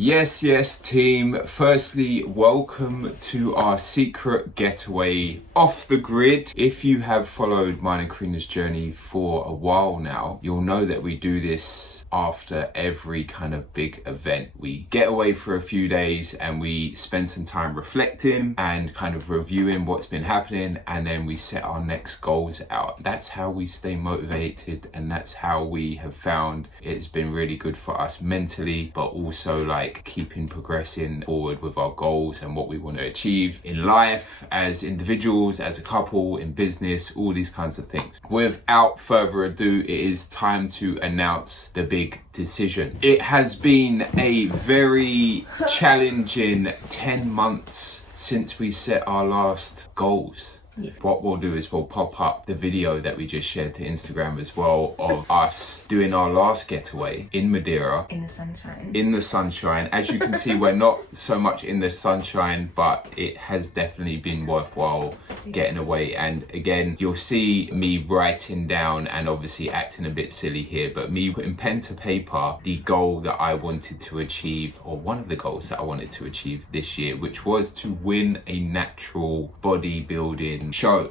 Yes, team. Firstly, welcome to our secret getaway off the grid. If you have followed mine and Karina's journey for a while now, you'll know that we do this after every kind of big event. We get away for a few days and we spend some time reflecting and kind of reviewing what's been happening, and then we set our next goals out. That's how we stay motivated, and that's how we have found it's been really good for us mentally, but also like keeping progressing forward with our goals and what we want to achieve in life, as individuals, as a couple, in business, all these kinds of things. Without further ado, it is time to announce the big decision. It has been a very challenging 10 months since we set our last goals. Yeah. What we'll do is we'll pop up the video that we just shared to Instagram as well of us doing our last getaway in Madeira. In the sunshine. In the sunshine. As you can see, we're not so much in the sunshine, but it has definitely been worthwhile getting away. And again, you'll see me writing down and obviously acting a bit silly here, but me putting pen to paper the goal that I wanted to achieve, or one of the goals that I wanted to achieve this year, which was to win a natural bodybuilding show.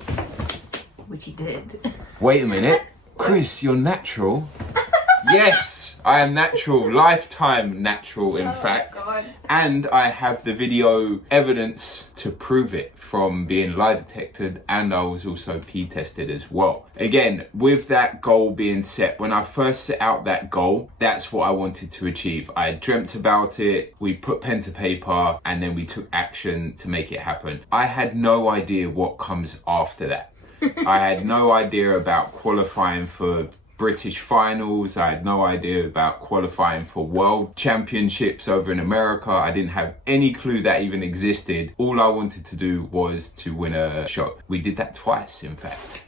Which he did. Wait a minute. Chris, you're natural? Yes, I am natural. Lifetime natural, in fact. God. And I have the video evidence to prove it from being lie detected, and I was also P tested as well. Again, with that goal being set, when I first set out that goal, that's what I wanted to achieve. I had dreamt about it, we put pen to paper, and then we took action to make it happen. I had no idea what comes after that. I had no idea about qualifying for British finals. I had no idea about qualifying for World Championships over in America. I didn't have any clue that even existed. All I wanted to do was to win a show. We did that twice, in fact.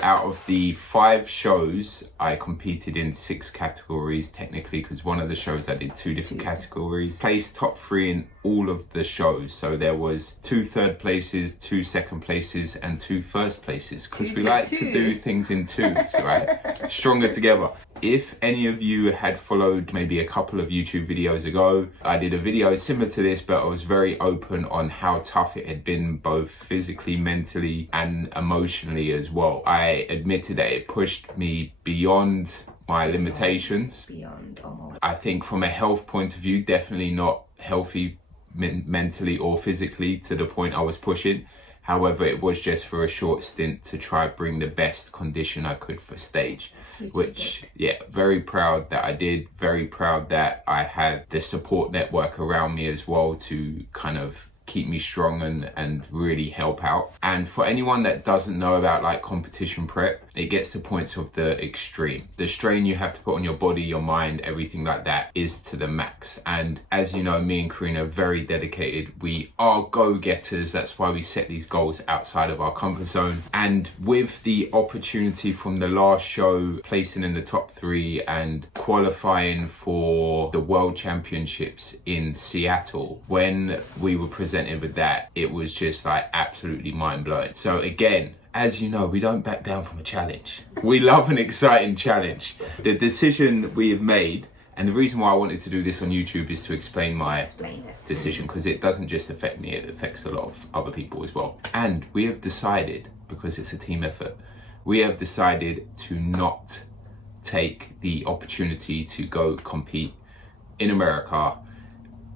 Out of the 5 shows, I competed in 6 categories technically, because one of the shows I did 2 different categories. Placed top 3 in all of the shows. So there was 2 third places, 2 second places, and 2 first places, because we like to do things in twos, right? Stronger together. If any of you had followed maybe a couple of YouTube videos ago, I did a video similar to this, but I was very open on how tough it had been, both physically, mentally, and emotionally as well. I admitted that it pushed me beyond my limitations. Beyond. Oh my. I think from a health point of view, definitely not healthy mentally or physically to the point I was pushing. However, it was just for a short stint to try bring the best condition I could for stage, which, yeah, very proud that I did. Very proud that I had the support network around me as well to kind of keep me strong and really help out. And for anyone that doesn't know about like competition prep, it gets to points of the extreme. The strain you have to put on your body, your mind, everything like that is to the max. And as you know, me and Karina are very dedicated. We are go-getters. That's why we set these goals outside of our comfort zone. And with the opportunity from the last show, placing in the top 3 and qualifying for the World Championships in Seattle, when we were presented with that, it was just like absolutely mind-blowing. So again, as you know, we don't back down from a challenge. We love an exciting challenge. The decision we have made, and the reason why I wanted to do this on YouTube is to explain my decision, because it doesn't just affect me, it affects a lot of other people as well. And we have decided, because it's a team effort, we have decided to not take the opportunity to go compete in America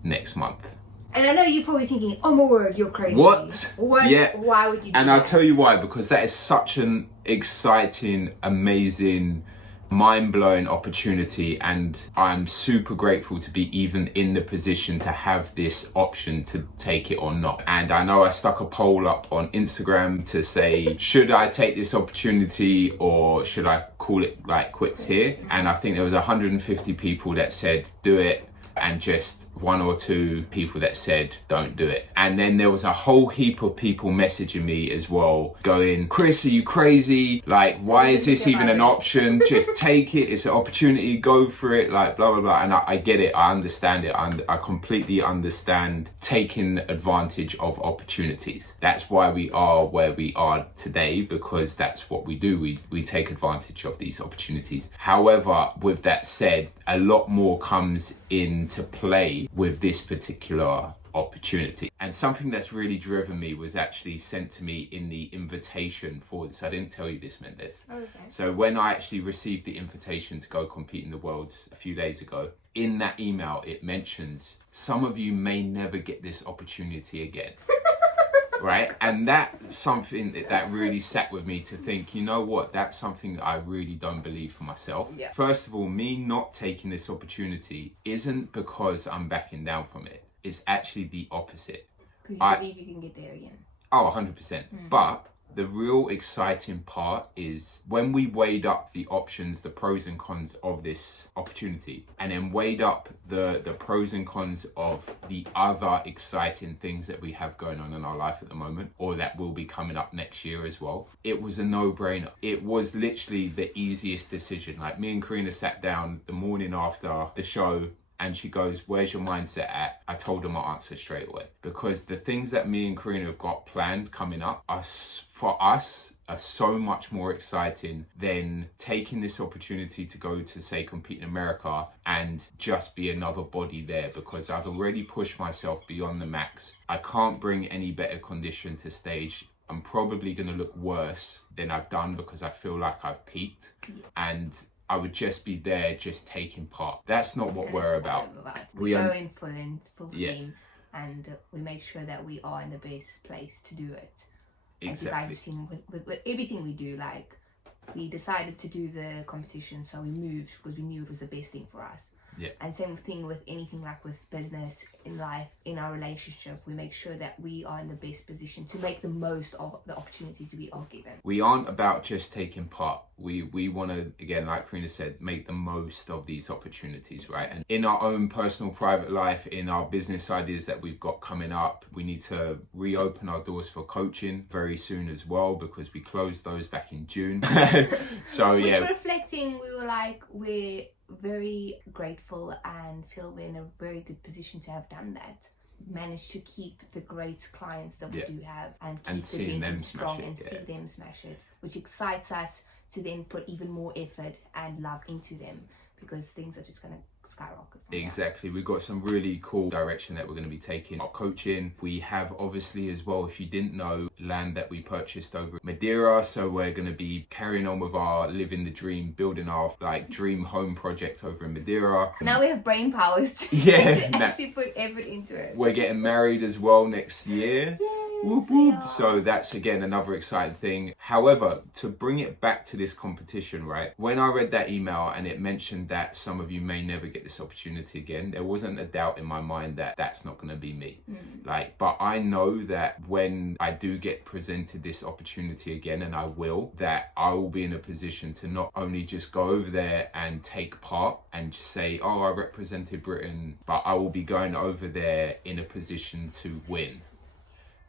next month. And I know you're probably thinking, oh my word, you're crazy. What? Yeah. Why would you do And that? I'll tell you why, because that is such an exciting, amazing, mind-blowing opportunity, and I'm super grateful to be even in the position to have this option to take it or not. And I know I stuck a poll up on Instagram to say, should I take this opportunity or should I call it like quits here? And I think there was 150 people that said do it, and just 1 or 2 people that said don't do it. And then there was a whole heap of people messaging me as well, going, Chris, are you crazy? Like, why is this even an option? Just take it, it's an opportunity, go for it, like blah blah blah. And I get it, I understand it, I completely understand taking advantage of opportunities. That's why we are where we are today, because that's what we do. We take advantage of these opportunities. However, with that said, a lot more comes in into play with this particular opportunity. And something that's really driven me was actually sent to me in the invitation for this. I didn't tell you this, Mendes. Okay. So when I actually received the invitation to go compete in the Worlds a few days ago, in that email it mentions some of you may never get this opportunity again. Right? And that's something that really sat with me to think, you know what, that's something that I really don't believe for myself. Yeah. First of all, me not taking this opportunity isn't because I'm backing down from it. It's actually the opposite. Because you believe you can get there again. Oh, 100%. But the real exciting part is when we weighed up the options, the pros and cons of this opportunity, and then weighed up the pros and cons of the other exciting things that we have going on in our life at the moment, or that will be coming up next year as well. It was a no-brainer. It was literally the easiest decision. Like, me and Karina sat down the morning after the show, and she goes, where's your mindset at? I told her my answer straight away. Because the things that me and Karina have got planned coming up are, for us, are so much more exciting than taking this opportunity to go to, say, compete in America and just be another body there, because I've already pushed myself beyond the max. I can't bring any better condition to stage. I'm probably going to look worse than I've done because I feel like I've peaked. And I would just be there, just taking part. That's not what we're about. We go in full steam, and we make sure that we are in the best place to do it. Exactly. As you guys have seen with everything we do, like, we decided to do the competition, so we moved because we knew it was the best thing for us. Yeah. And same thing with anything, like with business, in life, in our relationship, we make sure that we are in the best position to make the most of the opportunities we are given. We aren't about just taking part. We want to, again, like Karina said, make the most of these opportunities, right? And in our own personal private life, in our business ideas that we've got coming up, we need to reopen our doors for coaching very soon as well, because we closed those back in June. So Which, yeah, reflecting, we were like, we're very grateful and feel we're in a very good position to have done that. Managed to keep the great clients that we do have, and keep the seeing them team strong smash it, and see them smash it, which excites us to then put even more effort and love into them, because things are just going to skyrocket from exactly. We've got some really cool direction that we're going to be taking our coaching. We have, obviously, as well, if you didn't know, land that we purchased over Madeira, so we're going to be carrying on with our living the dream, building our like dream home project over in Madeira. Now we have brain powers to, to actually put effort into it. We're getting married as well next year. Whoop, whoop. So that's, again, another exciting thing. However, to bring it back to this competition, right? When I read that email and it mentioned that some of you may never get this opportunity again, there wasn't a doubt in my mind that that's not going to be me. Like, but I know that when I do get presented this opportunity again, and I will, that I will be in a position to not only just go over there and take part and just say, oh, I represented Britain, but I will be going over there in a position to win.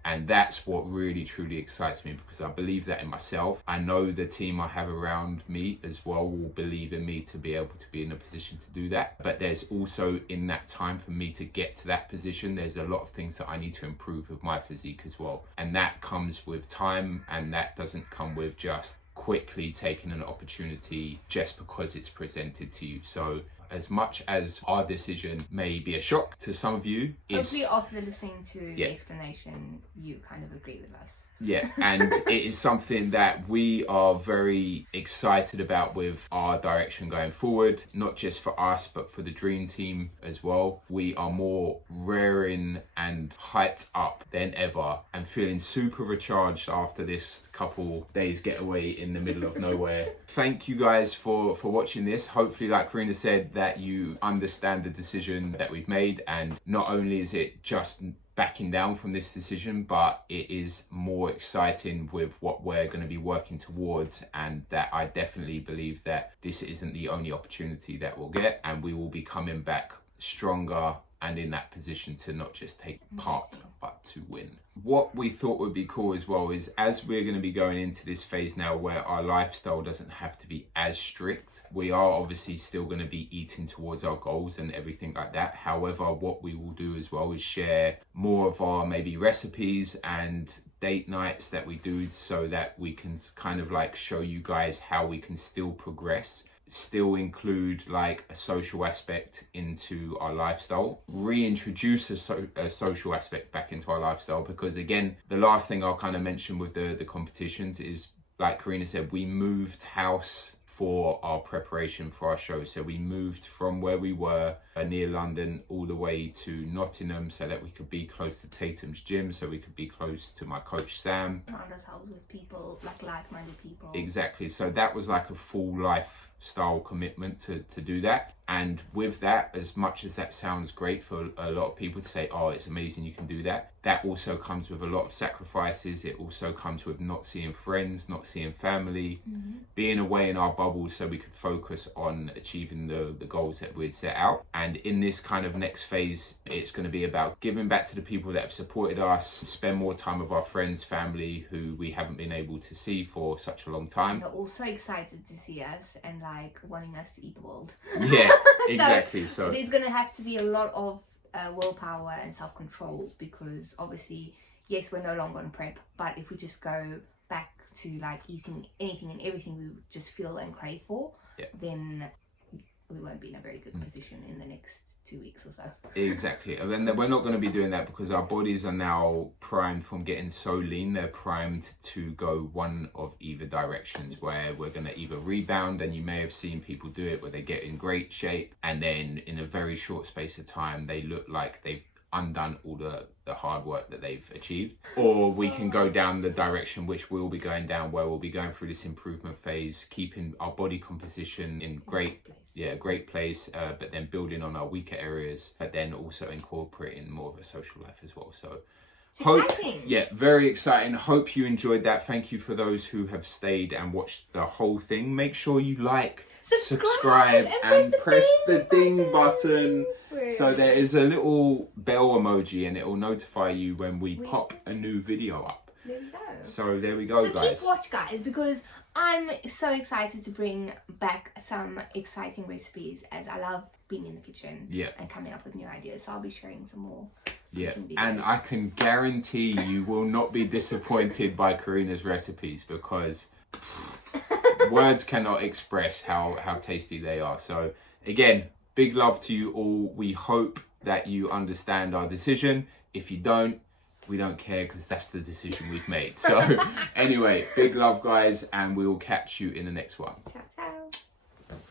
And that's what really, truly excites me, because I believe that in myself. I know the team I have around me as well will believe in me to be able to be in a position to do that. But there's also, in that time for me to get to that position, there's a lot of things that I need to improve with my physique as well. And that comes with time, and that doesn't come with just quickly taking an opportunity just because it's presented to you. So as much as our decision may be a shock to some of you, hopefully after listening to the explanation, you kind of agree with us. Yeah, and it is something that we are very excited about with our direction going forward, not just for us, but for the dream team as well. We are more raring and hyped up than ever, and feeling super recharged after this couple days getaway in the middle of nowhere. Thank you guys for watching this. Hopefully, like Karina said, that you understand the decision that we've made, and not only is it just backing down from this decision, but it is more exciting with what we're going to be working towards, and that I definitely believe that this isn't the only opportunity that we'll get, and we will be coming back stronger and in that position to not just take part, but to win. What we thought would be cool as well is, as we're going to be going into this phase now where our lifestyle doesn't have to be as strict, we are obviously still going to be eating towards our goals and everything like that. However, what we will do as well is share more of our maybe recipes and date nights that we do, so that we can kind of like show you guys how we can still progress still include like a social aspect into our lifestyle, reintroduce a social aspect back into our lifestyle, because again, the last thing I'll kind of mention with the competitions is, like Karina said, we moved house for our preparation for our show. So we moved from where we were near London all the way to Nottingham so that we could be close to Tatum's gym, so we could be close to my coach Sam. Surround ourselves with people, like-minded people. Exactly. So that was like a full lifestyle commitment to do that. And with that, as much as that sounds great for a lot of people to say, oh, it's amazing you can do that, that also comes with a lot of sacrifices. It also comes with not seeing friends, not seeing family, being away in our bubbles so we could focus on achieving the goals that we'd set out. And in this kind of next phase, it's going to be about giving back to the people that have supported us, spend more time with our friends, family who we haven't been able to see for such a long time. And they're also excited to see us and like wanting us to eat the world. Yeah, exactly. So there's going to have to be a lot of willpower and self-control, because obviously, yes, we're no longer on prep, but if we just go back to like eating anything and everything we just feel and crave for, then we won't be in a very good position in the next 2 weeks or so. Exactly. And then we're not going to be doing that because our bodies are now primed from getting so lean. They're primed to go one of either directions, where we're going to either rebound, and you may have seen people do it where they get in great shape and then in a very short space of time they look like they've undone all the hard work that they've achieved. Or we can go down the direction which we'll be going down, where we'll be going through this improvement phase, keeping our body composition in great place, but then building on our weaker areas, but then also incorporating more of a social life as well. So very exciting. Hope you enjoyed that. Thank you for those who have stayed and watched the whole thing. Make sure you like, subscribe and press the ding button. So there is a little bell emoji and it will notify you when we pop a new video up. There we go. So there we go, guys. Keep watch, guys, because I'm so excited to bring back some exciting recipes, as I love being in the kitchen and coming up with new ideas. So I'll be sharing some more. Yeah, and I can guarantee you will not be disappointed by Karina's recipes, because words cannot express how tasty they are. So again, big love to you all. We hope that you understand our decision. If you don't, we don't care, because that's the decision we've made. So anyway, big love, guys, and we will catch you in the next one. Ciao, ciao.